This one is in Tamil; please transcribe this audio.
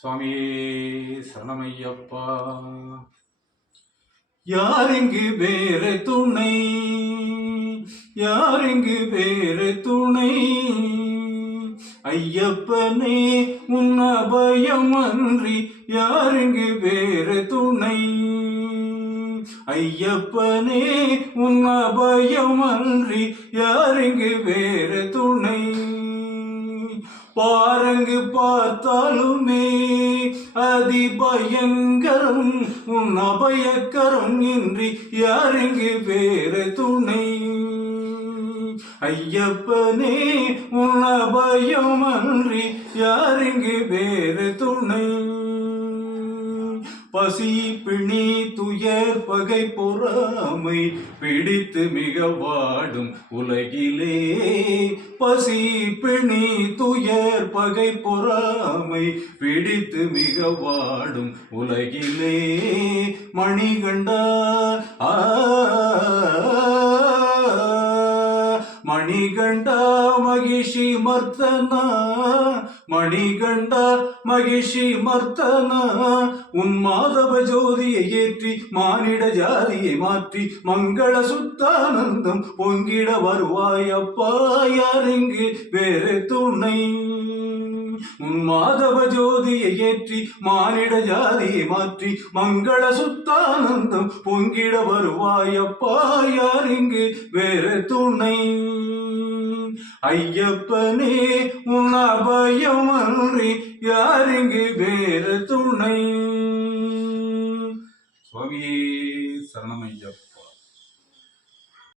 சுவாமியே சரணமையப்பா. யாரிங்கு வேறு துணை, யாரிங்கு வேறு துணை, ஐயப்பனே உன் அபயம் அன்றி யாரிங்கு வேறு துணை, ஐயப்பனே உன் அபயம் அன்றி யாரிங்கு வேறு துணை. பாரங்கு பார்த்தாலுமே அதிபயங்கரம் உன் அபயக்கரம் இன்றி யாரெங்கு வேறு துணை, ஐயப்பனே உன் அபயம் அன்றி யாரெங்கு வேறு துணை. பசி பிணி துயர் பகை பொறாமை பிடித்து மிக வாடும் உலகிலே, பசி பிணி துயர் பகை பொறாமை பிடித்து மிக வாடும் உலகிலே, மணிகண்டா மணிகண்டா மகிஷி மர்த்தனா, மணிகண்டா மகிஷி மர்த்தனா, உன் மாதவ ஜோதியை ஏற்றி மானிட ஜாதியை மாற்றி மங்கள சுத்தானந்தம் பொங்கிட வருவாயப்பா. யாரிங்கு வேறு துணை, உன் மாதவ ஜோதியை ஏற்றி மானிட ஜாதியை மாற்றி மங்கள சுத்தானந்தம் பொங்கிட வருவாயப்பா. யாரிங்கு வேறு துணை, ஐயப்பனே உன் அபயம் அன்றி யாரிங்கு வேறு துணை. சுவாமியே சரணமையப்பா.